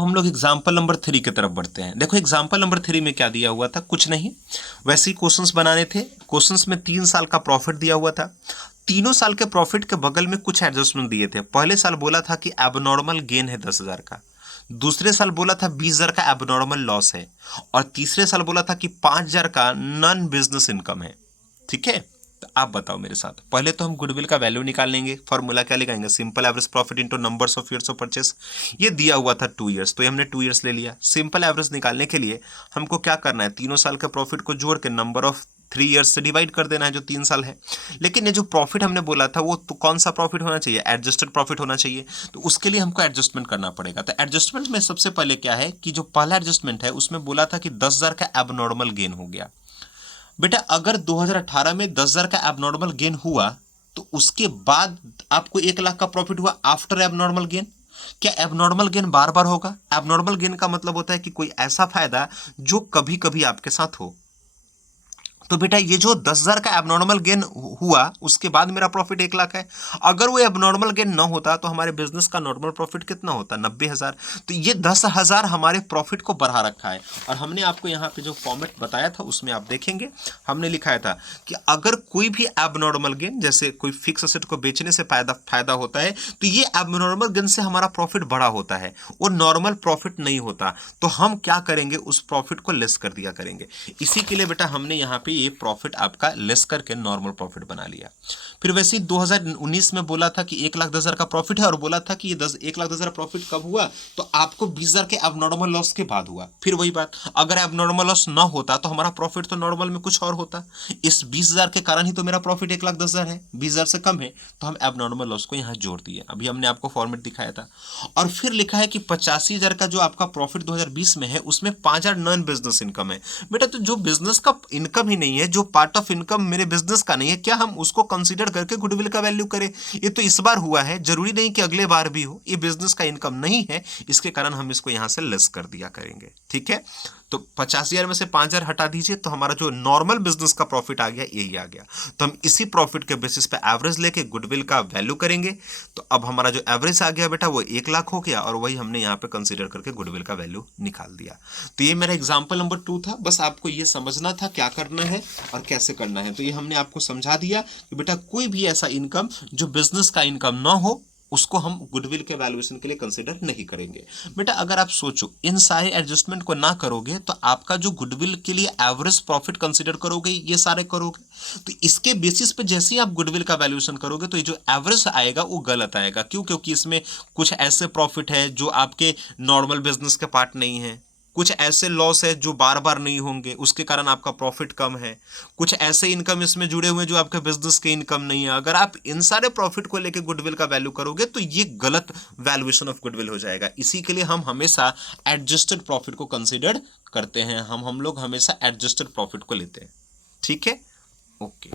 हम लोग example number 3 की तरफ बढ़ते हैं। देखो एग्जाम्पल नंबर 3 में क्या दिया हुआ था, कुछ नहीं, वैसे ही क्वेश्चंस बनाने थे। क्वेश्चंस में 3 साल का प्रॉफिट दिया हुआ था। तीनों साल के प्रॉफिट के बगल में कुछ एडजस्टमेंट दिए थे। पहले साल बोला था कि एबनॉर्मल गेन है 10,000 का, दूसरे साल बोला था 20,000 का एबनॉर्मल लॉस है, और तीसरे साल बोला था कि 5,000 का नॉन बिजनेस इनकम है। ठीक है, तो आप बताओ मेरे साथ। पहले तो हम गुडविल का वैल्यू निकाल लेंगे। फॉर्मूला क्या लगाएंगे, simple average profit into numbers of years of purchase. ये दिया हुआ था 2 ईयर्स, तो ये हमने 2 ईयर्स ले लिया। सिंपल एवरेज निकालने के लिए हमको क्या करना है, तीनों साल के प्रॉफिट को जोड़ के नंबर ऑफ 3 ईयर्स से डिवाइड कर देना है, जो 3 साल है। लेकिन ये जो प्रॉफिट हमने बोला था वो तो कौन सा प्रॉफिट होना चाहिए, एडजस्टेड प्रॉफिट होना चाहिए। तो उसके लिए हमको एडजस्टमेंट करना पड़ेगा। तो एडजस्टमेंट में सबसे पहले क्या है कि जो पहला एडजस्टमेंट है उसमें बोला था कि 10,000 का एबनॉर्मल गेन हो गया। बेटा अगर 2018 में 10,000 का एबनॉर्मल गेन हुआ तो उसके बाद आपको 1 लाख का प्रॉफिट हुआ आफ्टर एबनॉर्मल गेन। क्या एबनॉर्मल गेन बार बार होगा? एबनॉर्मल गेन का मतलब होता है कि कोई ऐसा फायदा जो कभी कभी आपके साथ हो। तो बेटा ये जो 10,000 का एबनॉर्मल गेन हुआ उसके बाद मेरा प्रॉफिट 1 लाख है। अगर वो एबनॉर्मल गेन ना होता तो हमारे बिजनेस का नॉर्मल प्रॉफिट कितना होता, 90,000। तो ये 10,000 हमारे प्रॉफिट को बढ़ा रखा है। और हमने आपको यहाँ पे जो फॉर्मेट बताया था उसमें आप देखेंगे हमने लिखाया था कि अगर कोई भी एबनॉर्मल गेन, जैसे कोई फिक्स एसेट को बेचने से फायदा होता है, तो ये एबनॉर्मल गेन से हमारा प्रॉफिट बड़ा होता है, वो नॉर्मल प्रॉफिट नहीं होता। तो हम क्या करेंगे, उस प्रॉफिट को लेस कर दिया करेंगे। इसी के लिए बेटा हमने यहाँ पे ये प्रॉफिट आपका लेस करके नॉर्मल प्रॉफिट बना लिया। फिर वैसे ही 2019 में बोला था कि 1,10,000 का प्रॉफिट है, और बोला था कि ये 1,10,000 प्रॉफिट कब हुआ, तो आपको 20,000 के एबनॉर्मल लॉस के बाद हुआ। फिर वही बात, अगर एबनॉर्मल लॉस ना होता तो हमारा प्रॉफिट तो नॉर्मल में कुछ और होता। इस 20,000 के कारण ही तो मेरा प्रॉफिट 1,10,000 है, 20,000 से कम है, तो हम एबनॉर्मल लॉस को यहाँ जोड़ दिए। अभी हमने आपको फॉर्मेट दिखाया था। और फिर लिखा है कि 85,000 का जो आपका प्रॉफिट 2020 में है उसमें 5,000 नॉन बिजनेस इनकम है। बेटा तो जो बिजनेस का इनकम ही नहीं है, जो पार्ट ऑफ इनकम मेरे बिजनेस का नहीं है, क्या हम उसको कंसीडर करके गुडविल का वैल्यू करें? ये तो इस बार हुआ है, जरूरी नहीं कि अगले बार भी हो। ये बिजनेस का इनकम नहीं है, इसके कारण हम इसको यहां से लेस कर दिया करेंगे। ठीक है, तो 50,000 में से 5,000 हटा दीजिए तो हमारा जो नॉर्मल बिजनेस का प्रॉफिट आ गया यही आ गया। तो हम इसी प्रॉफिट के बेसिस पे एवरेज लेके गुडविल का वैल्यू करेंगे। तो अब हमारा जो एवरेज आ गया बेटा वो 1,00,000 हो गया, और वही हमने यहाँ पे कंसीडर करके गुडविल का वैल्यू निकाल दिया। तो ये मेरा एग्जाम्पल नंबर 2 था। बस आपको ये समझना था क्या करना है और कैसे करना है। तो ये हमने आपको समझा दिया कि बेटा कोई भी ऐसा इनकम जो बिजनेस का इनकम ना हो उसको हम गुडविल के वैल्यूएशन के लिए कंसीडर नहीं करेंगे। बेटा अगर आप सोचो इन सारे एडजस्टमेंट को ना करोगे तो आपका जो गुडविल के लिए एवरेज प्रॉफिट कंसीडर करोगे ये सारे करोगे, तो इसके बेसिस पे जैसे ही आप गुडविल का वैल्यूएशन करोगे तो ये जो एवरेज आएगा वो गलत आएगा। क्यों? क्योंकि इसमें कुछ ऐसे प्रॉफिट है जो आपके नॉर्मल बिजनेस के पार्ट नहीं है, कुछ ऐसे लॉस है जो बार बार नहीं होंगे उसके कारण आपका प्रॉफिट कम है, कुछ ऐसे इनकम इसमें जुड़े हुए जो आपके बिजनेस के इनकम नहीं है। अगर आप इन सारे प्रॉफिट को लेकर गुडविल का वैल्यू करोगे तो ये गलत वैल्यूएशन ऑफ गुडविल हो जाएगा। इसी के लिए हम हमेशा एडजस्टेड प्रॉफिट को कंसीडर करते हैं। हम लोग हमेशा एडजस्टेड प्रॉफिट को लेते हैं। ठीक है, ओके।